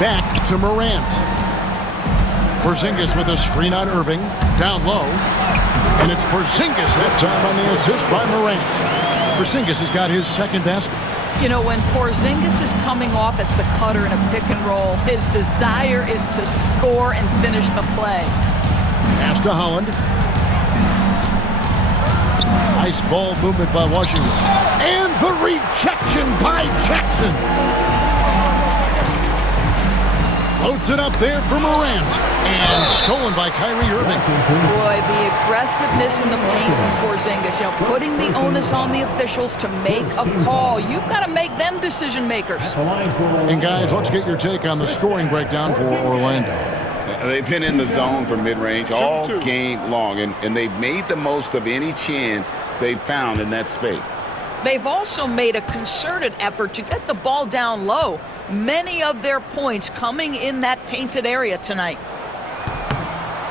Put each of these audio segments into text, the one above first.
Back to Morant. Porzingis with a screen on Irving. Down low. And it's Porzingis that time on the assist by Morant. Porzingis has got his second basket. You know, when Porzingis is coming off as the cutter in a pick and roll, his desire is to score and finish the play. Pass to Holland. Nice ball movement by Washington. And the rejection by Jackson. Loads it up there for Morant. And stolen by Kyrie Irving. Boy, the aggressiveness in the paint from Porzingis. You know, putting the onus on the officials to make a call. You've got to make them decision makers. And guys, let's get your take on the scoring breakdown for Orlando. They've been in the zone for mid-range all game long, and they've made the most of any chance they've found in that space. They've also made a concerted effort to get the ball down low. Many of their points coming in that painted area tonight.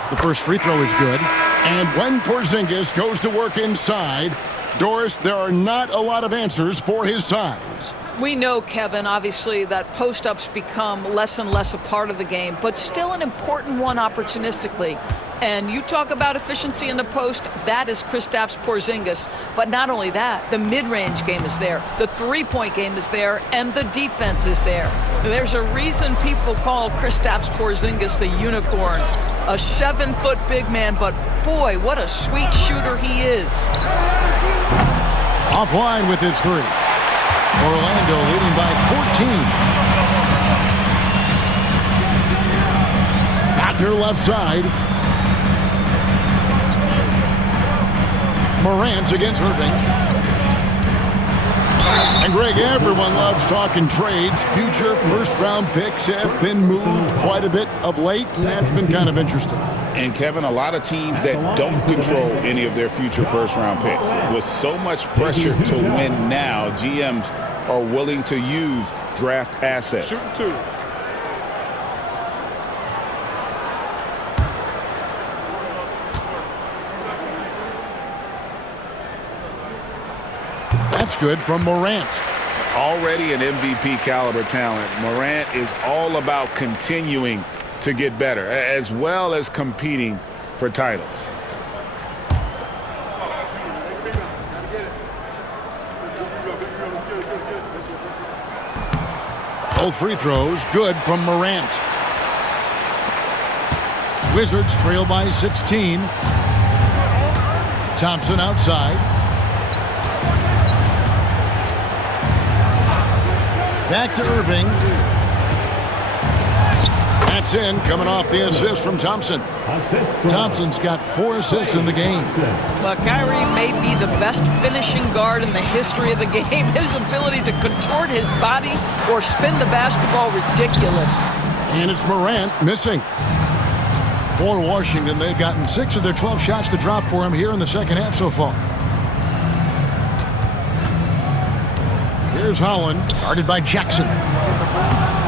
The first free throw is good. And when Porzingis goes to work inside, Doris, there are not a lot of answers for his size. We know, Kevin, obviously, that post-ups become less and less a part of the game, but still an important one opportunistically. And you talk about efficiency in the post, that is Kristaps Porzingis. But not only that, the mid-range game is there, the three-point game is there, and the defense is there. There's a reason people call Kristaps Porzingis the unicorn. A 7-foot big man, but boy, what a sweet shooter he is. Offline with his three. Orlando leading by 14. Wagner left side. Morant against Irving. And Greg, everyone loves talking trades. Future first-round picks have been moved quite a bit of late, and that's been kind of interesting. And, Kevin, a lot of teams that don't control any of their future first-round picks. With so much pressure to win now, GMs are willing to use draft assets. Shooting two. That's good from Morant. Already an MVP caliber talent, Morant is all about continuing to get better, as well as competing for titles. Both free throws good from Morant. Wizards trail by 16. Thompson outside. Back to Irving. That's in, coming off the assist from Thompson. Thompson's got 4 assists in the game. Well, Kyrie may be the best finishing guard in the history of the game. His ability to contort his body or spin the basketball, ridiculous. And it's Morant missing. For Washington, they've gotten 6 of their 12 shots to drop for him here in the second half so far. Here's Holland, guarded by Jackson.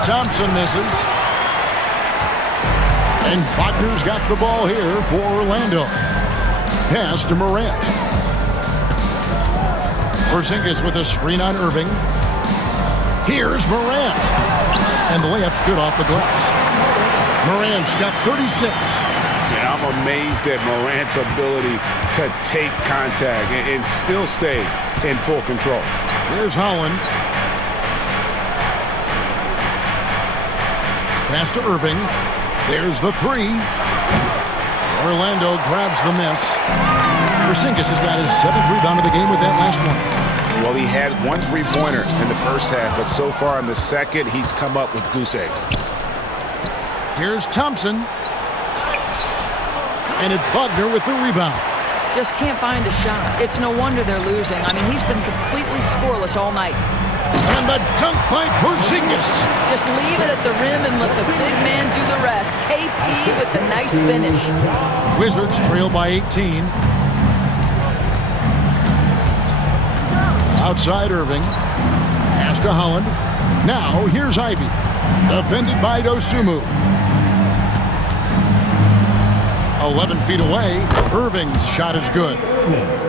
Thompson misses. And Wagner's got the ball here for Orlando. Pass to Morant. Porzingis with a screen on Irving. Here's Morant. And the layup's good off the glass. Morant's got 36. Yeah, I'm amazed at Morant's ability to take contact and still stay in full control. Here's Holland. Pass to Irving. There's the three. Orlando grabs the miss. Porzingis has got his 7th rebound of the game with that last one. Well, he had 1 3-pointer in the first half, but so far in the second, he's come up with goose eggs. Here's Thompson. And it's Wagner with the rebound. Just can't find a shot. It's no wonder they're losing. I mean, he's been completely scoreless all night. And the dunk by Porzingis. Just leave it at the rim and let the big man do the rest. KP with the nice finish. Wizards trail by 18. Outside Irving. Pass to Holland. Now here's Ivy. Defended by Dosunmu. 11 feet away. Irving's shot is good.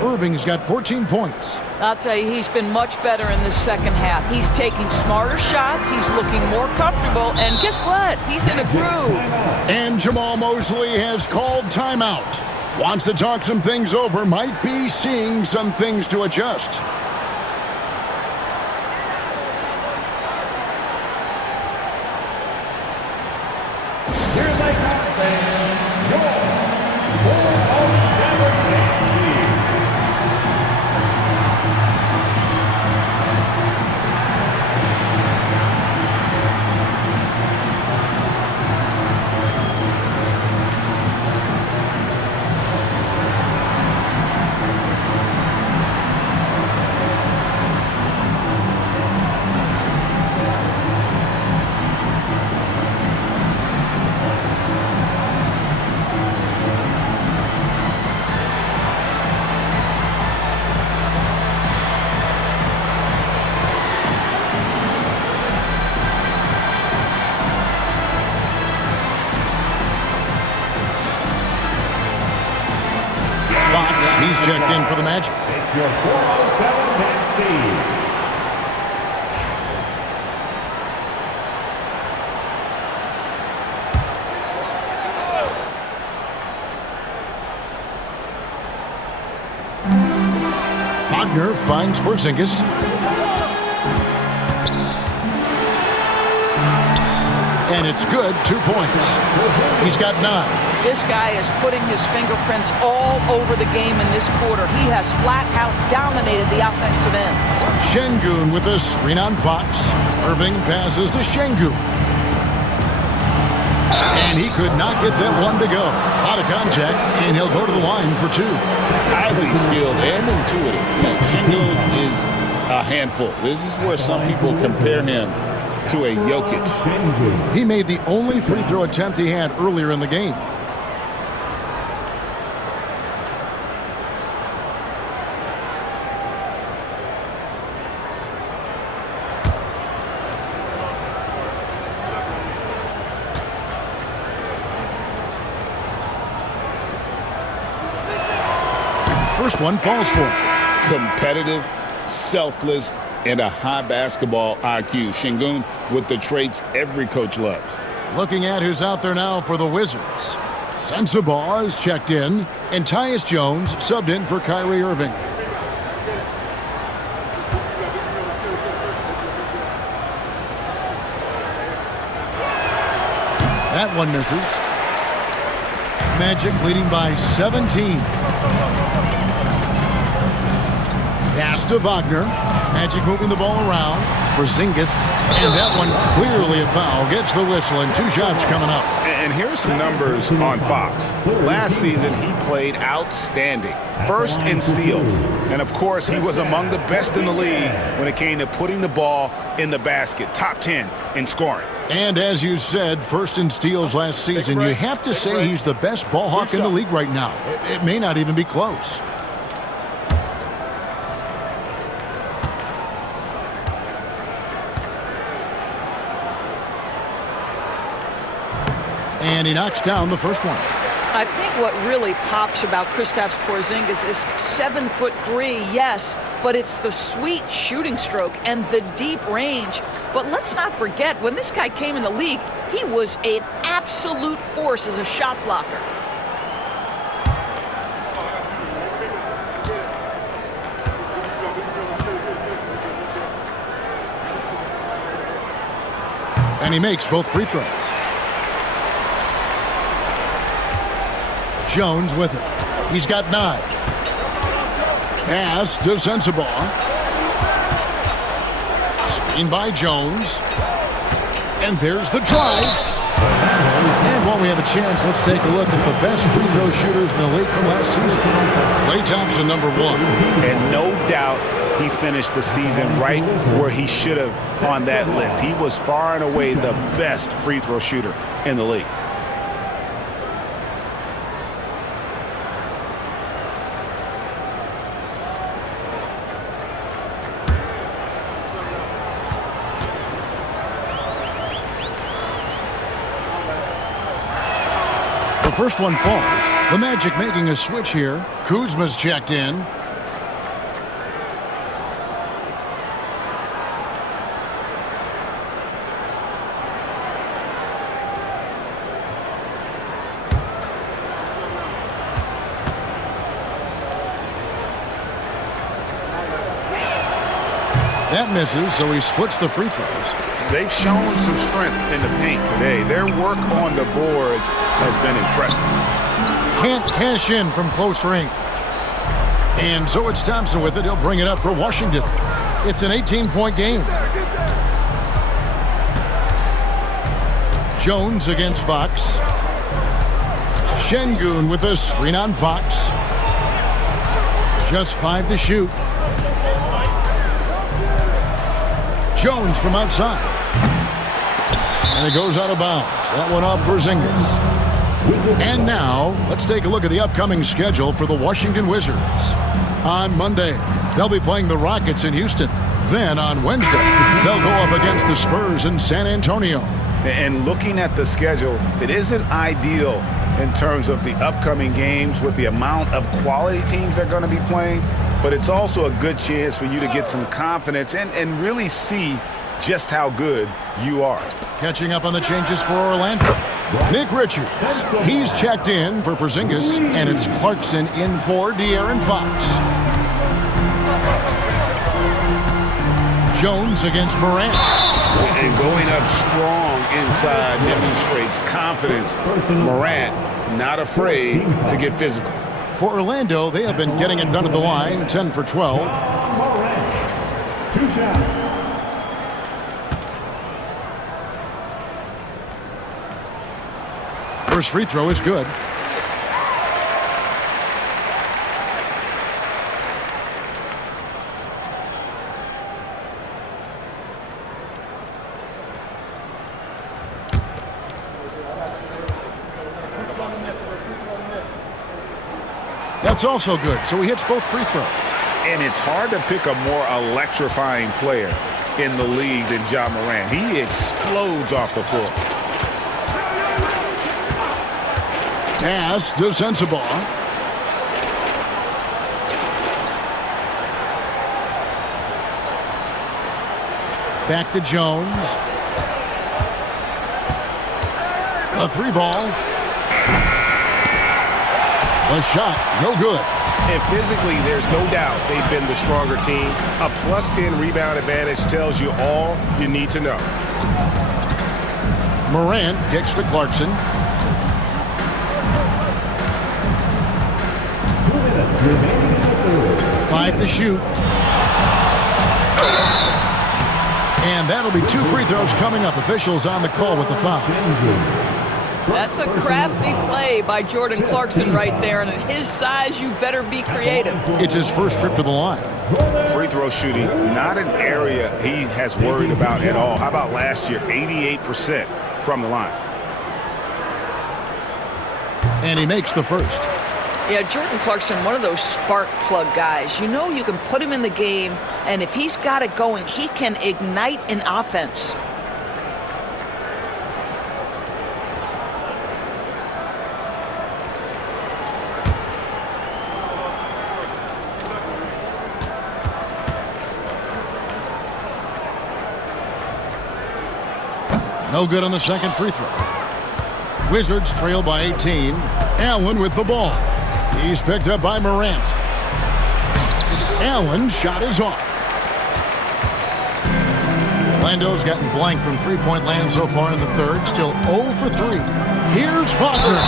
Irving's got 14 points. I'll tell you, he's been much better in the second half. He's taking smarter shots. He's looking more comfortable. And guess what? He's in a groove. And Jamal Mosley has called timeout. Wants to talk some things over. Might be seeing some things to adjust. He's checked in for the Magic. It's your 407 man Steve. Wagner finds Porzingis. And it's good, 2 points. He's got 9. This guy is putting his fingerprints all over the game in this quarter. He has flat out dominated the offensive end. Şengün with a screen on Fox. Irving passes to Şengün. And he could not get that one to go. Out of contact, and he'll go to the line for 2. Highly skilled and intuitive. Şengün is a handful. This is where some people compare him to a Jokic. He made the only free throw attempt he had earlier in the game. First one falls for him. Competitive, selfless, and a high basketball IQ. Şengün with the traits every coach loves. Looking at who's out there now for the Wizards. Sensabaugh is checked in, and Tyus Jones subbed in for Kyrie Irving. That one misses. Magic leading by 17. Pass to Wagner. Magic moving the ball around. Porzingis. And that one clearly a foul. Gets the whistle and 2 shots coming up. And here's some numbers on Fox. Last season, he played outstanding. First in steals. And, of course, he was among the best in the league when it came to putting the ball in the basket. Top 10 in scoring. And as you said, first in steals last season, you have to say he's the best ball hawk in the league right now. It may not even be close. And he knocks down the first one. I think what really pops about Kristaps Porzingis is 7'3", yes, but it's the sweet shooting stroke and the deep range. But let's not forget, when this guy came in the league, he was an absolute force as a shot blocker. And he makes both free throws. Jones with it. He's got 9. Pass to Sensabaugh. Screen by Jones. And there's the drive. And while we have a chance, let's take a look at the best free throw shooters in the league from last season. Klay Thompson, number 1. And no doubt he finished the season right where he should have on that list. He was far and away the best free throw shooter in the league. The first one falls. The Magic making a switch here. Kuzma's checked in. That misses, so he splits the free throws. They've shown some strength in the paint today. Their work on the boards has been impressive. Can't cash in from close range. And so it's Thompson with it. He'll bring it up for Washington. It's an 18-point game. Jones against Fox. Şengün with a screen on Fox. Just 5 to shoot. Jones from outside. And it goes out of bounds. That one off Porzingis. And now, let's take a look at the upcoming schedule for the Washington Wizards. On Monday, they'll be playing the Rockets in Houston. Then on Wednesday, they'll go up against the Spurs in San Antonio. And looking at the schedule, it isn't ideal in terms of the upcoming games with the amount of quality teams they're going to be playing. But it's also a good chance for you to get some confidence and really see just how good you are. Catching up on the changes for Orlando. Nick Richards, he's checked in for Porzingis, and it's Clarkson in for De'Aaron Fox. Jones against Morant. And going up strong inside demonstrates confidence. Morant not afraid to get physical. For Orlando, they have been getting it done at the line, 10 for 12. Morant, 2 shots. First free throw is good. That's also good, so he hits both free throws. And it's hard to pick a more electrifying player in the league than Ja Morant. He explodes off the floor. Pass to Sensabaugh. Back to Jones. A 3-ball. A shot, no good. And physically, there's no doubt they've been the stronger team. A +10 rebound advantage tells you all you need to know. Morant kicks to Clarkson. 2 minutes remaining in the third. 5 to shoot. And that'll be 2 free throws coming up. Officials on the call with the foul. That's a crafty play by Jordan Clarkson right there, and at his size, you better be creative. It's his first trip to the line. Free throw shooting, not an area he has worried about at all. How about last year, 88% from the line? And he makes the first. Yeah, Jordan Clarkson, one of those spark plug guys. You know you can put him in the game, and if he's got it going, he can ignite an offense. No good on the second free throw. Wizards trail by 18. Allen with the ball. He's picked up by Morant. Allen's shot is off. Orlando's gotten blank from three-point land so far in the third. Still 0 for 3. Here's Wagner.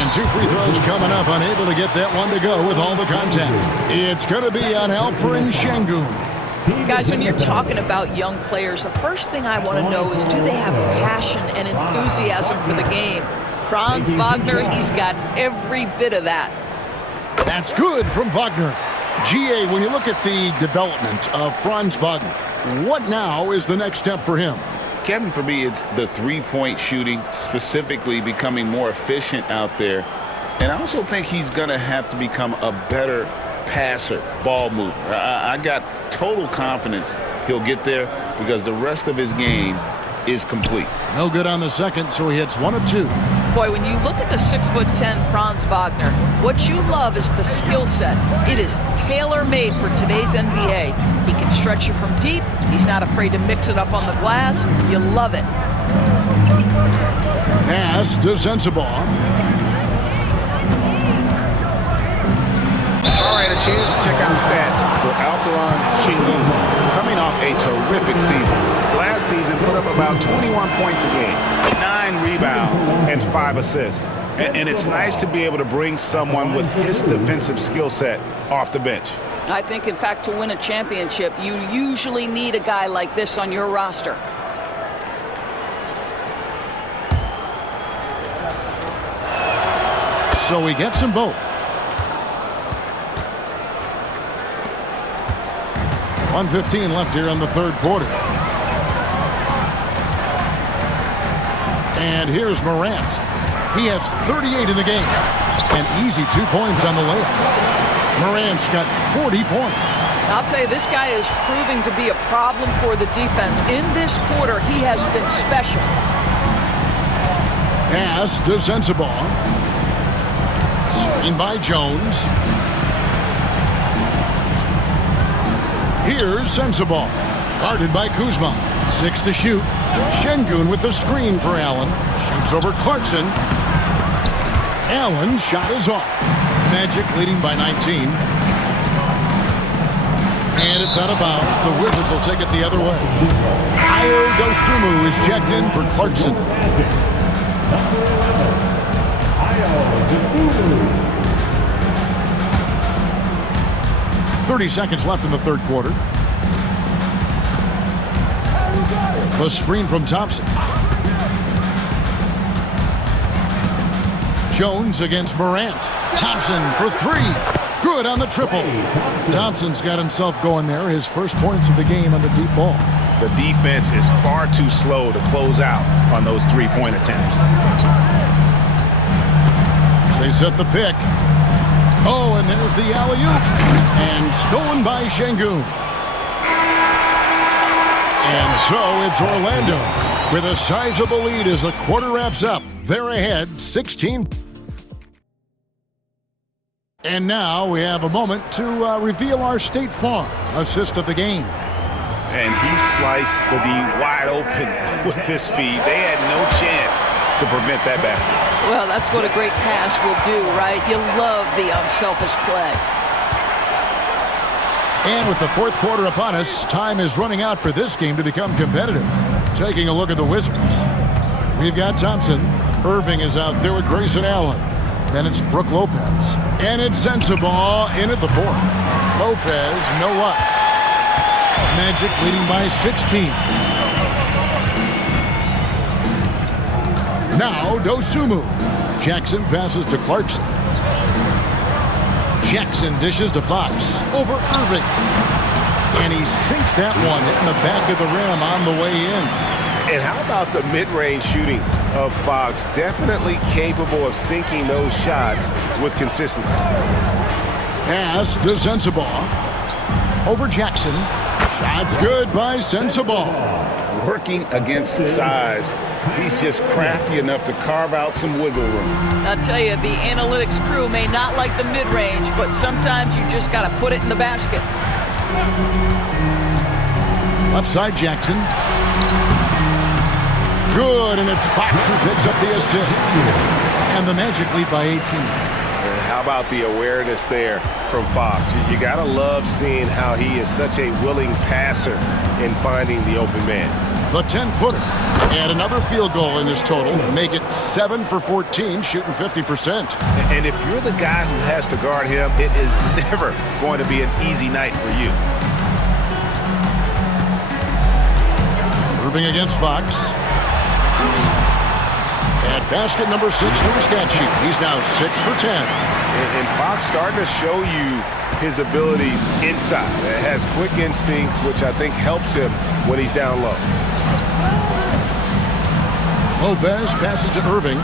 And 2 free throws coming up. Unable to get that one to go with all the contact. It's going to be on Alperen Şengün. Guys, when you're talking about young players, the first thing I want to know is, do they have passion and enthusiasm for the game? Franz Wagner, he's got every bit of that. That's good from Wagner. GA, when you look at the development of Franz Wagner, what now is the next step for him? Kevin, for me, it's the three-point shooting, specifically becoming more efficient out there. And I also think he's going to have to become a better passer, ball mover. I got total confidence he'll get there because the rest of his game is complete. No good on the second, so he hits 1 of 2. Boy, when you look at the 6'10" Franz Wagner, what you love is the skill set. It is tailor-made for today's NBA. He can stretch you from deep. He's not afraid to mix it up on the glass. You love it. Pass to Sensabaugh. All right, a chance to check out stats for Alperon Sengun, coming off a terrific season. Last season put up about 21 points a game, 9 rebounds, and 5 assists. And it's nice to be able to bring someone with his defensive skill set off the bench. I think, in fact, to win a championship, you usually need a guy like this on your roster. So he gets them both. 1:15 left here in the third quarter. And here's Morant. He has 38 in the game. An easy 2 points on the layup. Morant's got 40 points. I'll tell you, this guy is proving to be a problem for the defense. In this quarter, he has been special. Pass to Sensabaugh. Screen by Jones. Here's Sensabaugh. Guarded by Kuzma. 6 to shoot. Sengun with the screen for Allen. Shoots over Clarkson. Allen's shot is off. Magic leading by 19. And it's out of bounds. The Wizards will take it the other way. Ayo Dosunmu is checked in for Clarkson. 30 seconds left in the third quarter. The screen from Thompson. Jones against Morant. Thompson for 3. Good on the triple. Thompson's got himself going there. His first points of the game on the deep ball. The defense is far too slow to close out on those three-point attempts. They set the pick. Oh, and there's the alley-oop. And stolen by Sengun. And so it's Orlando with a sizable lead as the quarter wraps up. They're ahead 16. And now we have a moment to reveal our State Farm assist of the game. And he sliced the D wide open with his feet. They had no chance to prevent that basket. Well, that's what a great pass will do, right? You love the unselfish play. And with the fourth quarter upon us, time is running out for this game to become competitive. Taking a look at the Wizards. We've got Thompson. Irving is out there with Grayson Allen. Then it's Brook Lopez. And it's Sensabaugh in at the fourth. Lopez, no luck. Magic leading by 16. Now Dosunmu. Jackson passes to Clarkson. Jackson dishes to Fox. Over Irving. And he sinks that one in the back of the rim on the way in. And how about the mid-range shooting of Fox? Definitely capable of sinking those shots with consistency. Pass to Sensabaugh. Over Jackson. Shots good by Sensabaugh. Working against size. He's just crafty enough to carve out some wiggle room. I'll tell you, the analytics crew may not like the mid-range, but sometimes you just got to put it in the basket. Left side Jackson. Good, and it's Fox who picks up the assist. And the Magic lead by 18. How about the awareness there from Fox? You got to love seeing how he is such a willing passer in finding the open man. The 10-footer. And another field goal in his total. Make it 7 for 14, shooting 50%. And if you're the guy who has to guard him, it is never going to be an easy night for you. Irving against Fox. At basket number 6 to the stat sheet. He's now 6 for 10. And Fox starting to show you his abilities inside. It has quick instincts, which I think helps him when he's down low. Lopez passes to Irving.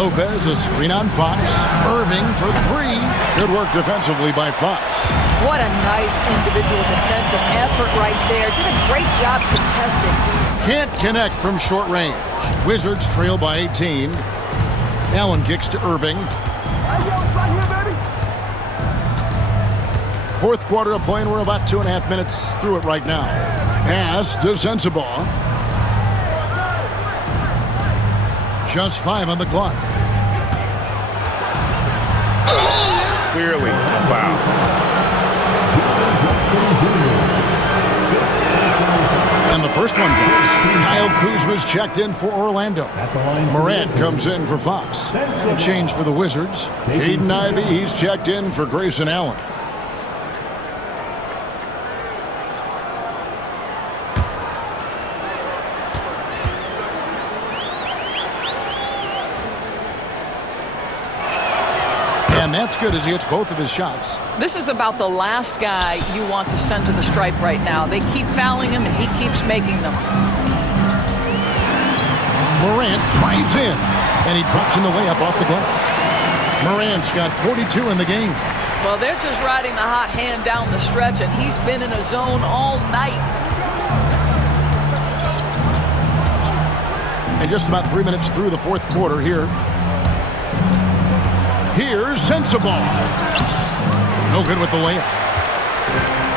Lopez a screen on Fox. Irving for 3. Good work defensively by Fox. What a nice individual defensive effort right there. Did a great job contesting. Can't connect from short range. Wizards trail by 18. Allen kicks to Irving. Fourth quarter of play, and we're about 2.5 minutes through it right now. Pass to Sensabaugh. Just 5 on the clock. Clearly a foul. And the first one drops. Kyle Kuzma's checked in for Orlando. Morant comes in for Fox. And a change for the Wizards. Jaden Ivey, he's checked in for Grayson Allen. And that's good as he hits both of his shots. This is about the last guy you want to send to the stripe right now. They keep fouling him, and he keeps making them. Morant drives in, and he drops in the way up off the glass. Morant's got 42 in the game. Well, they're just riding the hot hand down the stretch, and he's been in a zone all night. And just about 3 minutes through the fourth quarter here. Here's Sensabaugh. No good with the layup.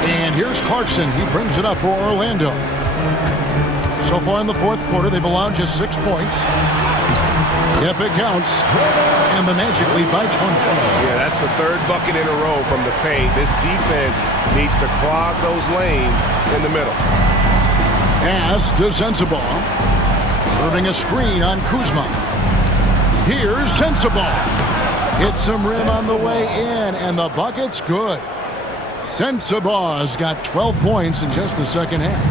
And here's Clarkson. He brings it up for Orlando. So far in the fourth quarter, they've allowed just 6 points. Yep, it counts. And the Magic lead by 20. Yeah, that's the third bucket in a row from the paint. This defense needs to clog those lanes in the middle. Pass to Sensabaugh. Irving a screen on Kuzma. Here's Sensabaugh. Hits some rim on the way in, and the bucket's good. Sensabaugh's got 12 points in just the second half.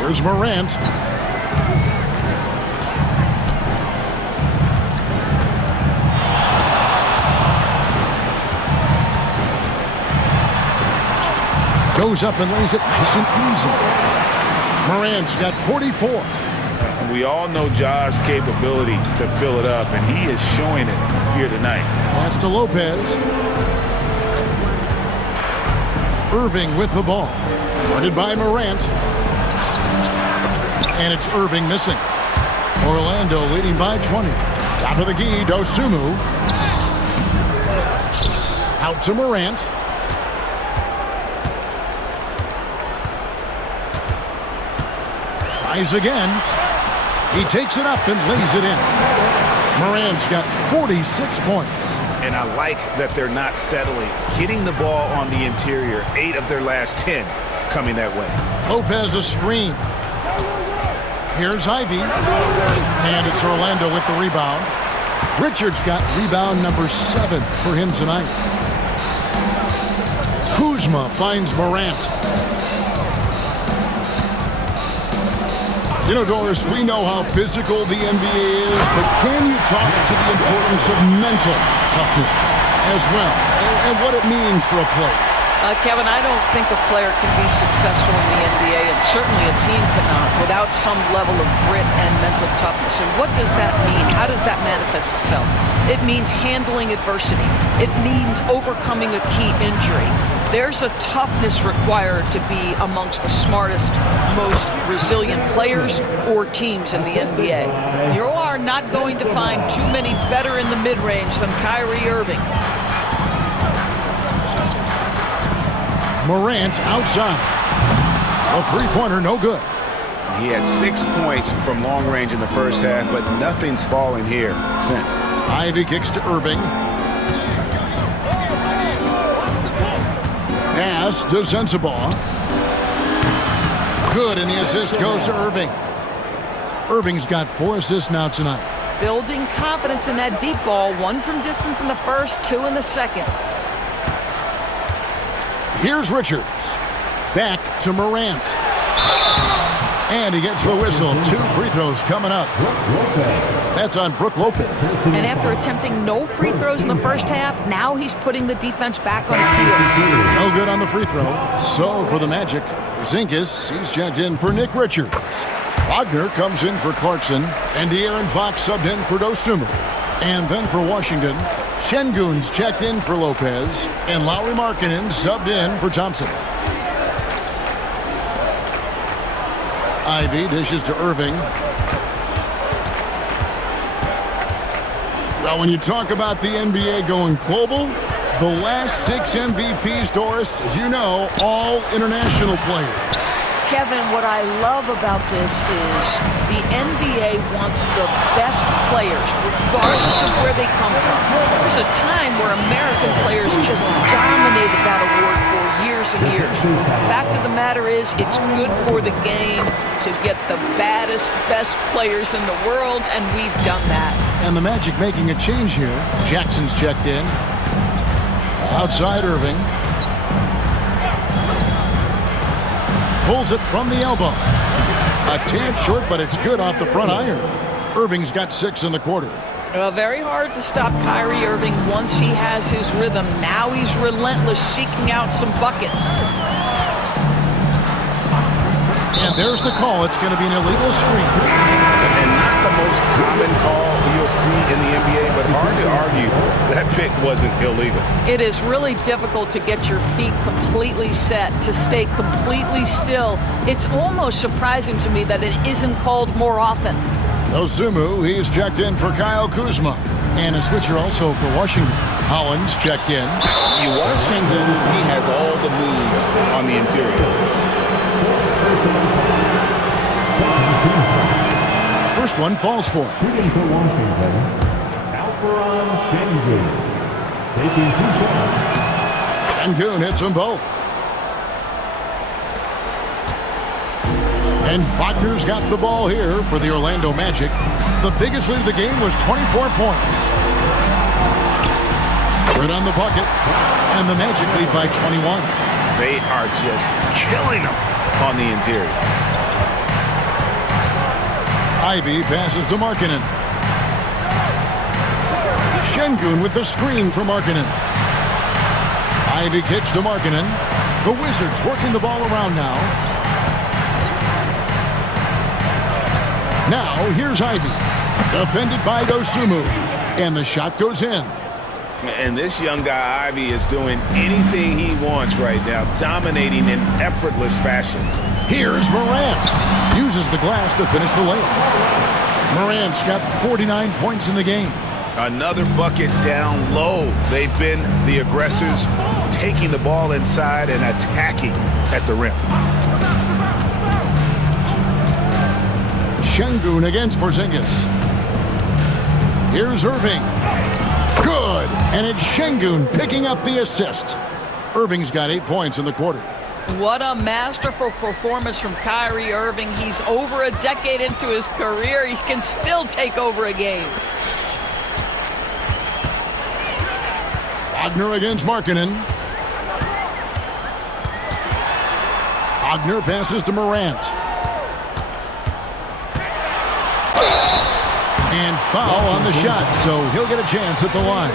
Here's Morant. Goes up and lays it nice and easy. Morant's got 44. We all know Ja's capability to fill it up, and he is showing it here tonight. Pass to Lopez. Irving with the ball. Guarded by Morant. And it's Irving missing. Orlando leading by 20. Top of the key, Dosunmu. Out to Morant. Tries again. He takes it up and lays it in. Morant's got 46 points. And I like that they're not settling. Hitting the ball on the interior, 8 of their last 10 coming that way. Lopez a screen. Here's Ivy. And it's Orlando with the rebound. Richards got rebound number 7 for him tonight. Kuzma finds Morant. You know, Doris, we know how physical the NBA is, but can you talk to the importance of mental toughness as well, and what it means for a player? Kevin, I don't think a player can be successful in the NBA, and certainly a team cannot, without some level of grit and mental toughness. And what does that mean? How does that manifest itself? It means handling adversity. It means overcoming a key injury. There's a toughness required to be amongst the smartest, most resilient players or teams in the NBA. You are not going to find too many better in the mid-range than Kyrie Irving. Morant outside. A three-pointer, no good. He had 6 points from long range in the first half, but nothing's fallen here since. Ivy kicks to Irving. Pass to Sensabaugh. Good, and the assist goes to Irving. Irving's got 4 assists now tonight. Building confidence in that deep ball. 1 from distance in the first, 2 in the second. Here's Richards. Back to Morant. And he gets the whistle. 2 free throws coming up. That's on Brook Lopez. And after attempting no free throws in the first half, now he's putting the defense back on its heels. No good on the free throw. So for the Magic, Zinkis, he's checked in for Nick Richards. Wagner comes in for Clarkson. And De'Aaron Fox subbed in for Dosunmu. And then for Washington, Şengün's checked in for Lopez. And Lauri Markkanen subbed in for Thompson. Ivy dishes to Irving. Well, when you talk about the NBA going global, the last 6 MVPs, Doris, as you know, all international players. Kevin, what I love about this is the NBA wants the best players, regardless of where they come from. There's a time where American players just dominated that award for years and years. The fact of the matter is, it's good for the game to get the baddest, best players in the world, and we've done that. And the Magic making a change here. Jackson's checked in. Outside Irving. Pulls it from the elbow. A tad short, but it's good off the front iron. Irving's got 6 in the quarter. Well, very hard to stop Kyrie Irving once he has his rhythm. Now he's relentless, seeking out some buckets. And there's the call. It's going to be an illegal screen. And not the most common call you'll see in the NBA, but hard to argue that pick wasn't illegal. It is really difficult to get your feet completely set, to stay completely still. It's almost surprising to me that it isn't called more often. Osumu, he's checked in for Kyle Kuzma. And a switcher also for Washington. Holland's checked in. You watch Sengun, he has all the moves on the interior. First one falls for. Shooting for Washington, Alperon Sengun. Taking 2 shots. Sengun hits them both. And Wagner's got the ball here for the Orlando Magic. The biggest lead of the game was 24 points. Right on the bucket. And the Magic lead by 21. They are just killing them on the interior. Ivy passes to Markkanen. Sengun with the screen for Markkanen. Ivy kicks to Markkanen. The Wizards working the ball around now. Now, here's Ivy. Defended by Osumu. And the shot goes in. And this young guy, Ivy, is doing anything he wants right now, dominating in effortless fashion. Here's Morant. Uses the glass to finish the layup. Morant's got 49 points in the game. Another bucket down low. They've been the aggressors, taking the ball inside and attacking at the rim. Sengun against Porzingis. Here's Irving. Good. And it's Sengun picking up the assist. Irving's got 8 points in the quarter. What a masterful performance from Kyrie Irving. He's over a decade into his career. He can still take over a game. Wagner against Markkanen. Wagner passes to Morant. And foul on the shot, so he'll get a chance at the line.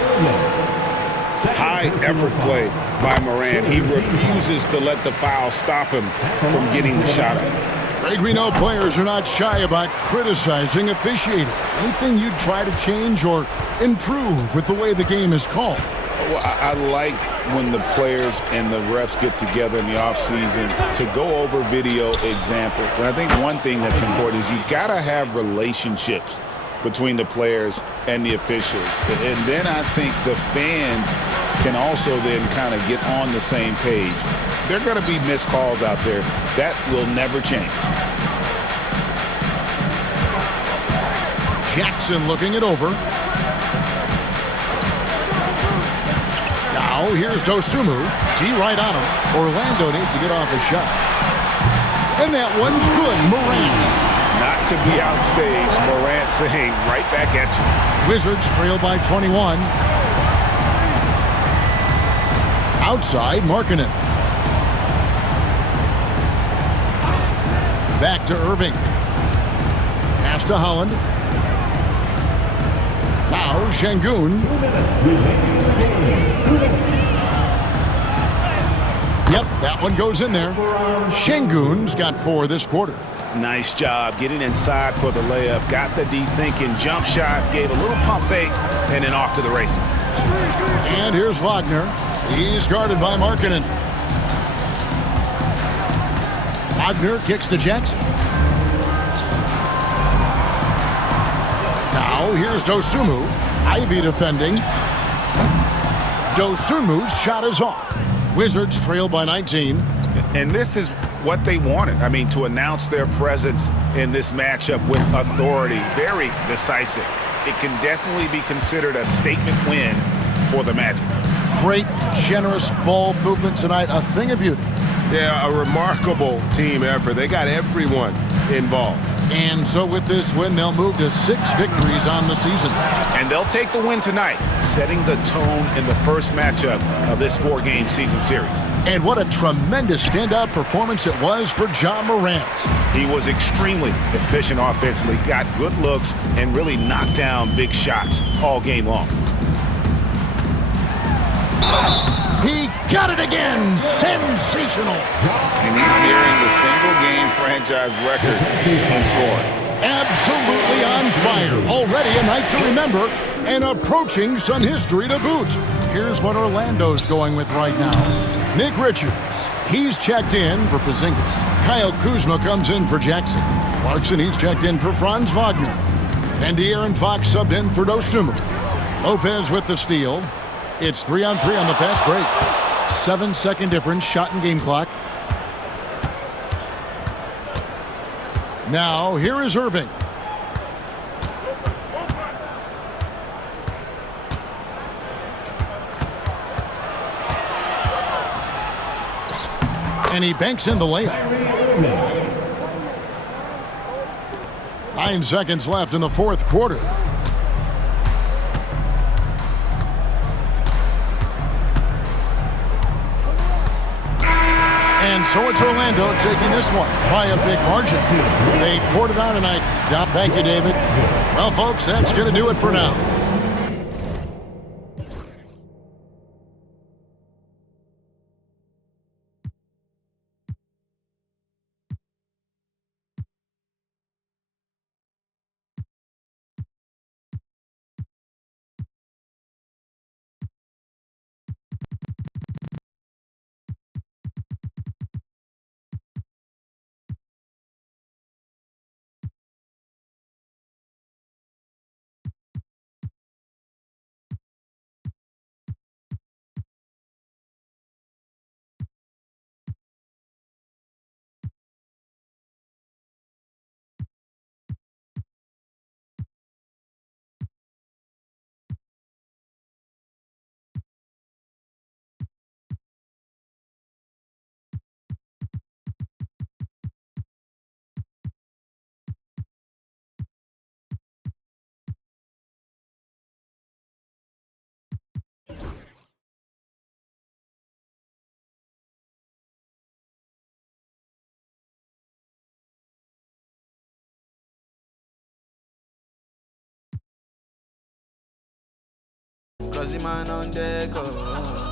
High effort play by Morant. He refuses to let the foul stop him from getting the shot up. Greg, we know players are not shy about criticizing officiating. Anything you'd try to change or improve with the way the game is called? Well, I like when the players and the refs get together in the offseason to go over video examples. And I think one thing that's important is you got to have relationships between the players and the officials. And then I think the fans can also then kind of get on the same page. There are going to be missed calls out there. That will never change. Jackson looking it over. Now here's Dosumu. T right on him. Orlando needs to get off a shot. And that one's good. Morant. Not to be outstaged, Morant saying right back at you. Wizards trail by 21. Outside, Markkanen. Back to Irving. Pass to Holland. Now Sengun. 2 minutes remaining in the game. 2 minutes. Yep, that one goes in there. Sengun's got 4 this quarter. Nice job getting inside for the layup. Got the deep thinking jump shot, gave a little pump fake, and then off to the races. And here's Wagner. He's guarded by Markkanen. Wagner kicks to Jackson. Now here's Dosumu. Ivy defending. Dosunmu's shot is off. Wizards trail by 19. And this is what they wanted. I mean, to announce their presence in this matchup with authority. Very decisive. It can definitely be considered a statement win for the Magic. Great, generous ball movement tonight. A thing of beauty. Yeah, a remarkable team effort. They got everyone involved. And so with this win, they'll move to 6 victories on the season. And they'll take the win tonight, setting the tone in the first matchup of this 4-game season series. And what a tremendous standout performance it was for Ja Morant. He was extremely efficient offensively, got good looks, and really knocked down big shots all game long. He got it again. Sensational. And he's nearing the single-game franchise record in scoring. Absolutely on fire. Already a night to remember and approaching some history to boot. Here's what Orlando's going with right now. Nick Richards. He's checked in for Porzingis. Kyle Kuzma comes in for Jackson. Clarkson, he's checked in for Franz Wagner. And De'Aaron Fox subbed in for Dosunmu. Lopez with the steal. It's 3-on-3 on the fast break. 7-second difference, shot and game clock. Now, here is Irving. And he banks in the layup. 9 seconds left in the fourth quarter. And so it's Orlando taking this one by a big margin. They poured it on tonight. Thank you, David. Well, folks, that's going to do it for now. Cause the man on deck, oh.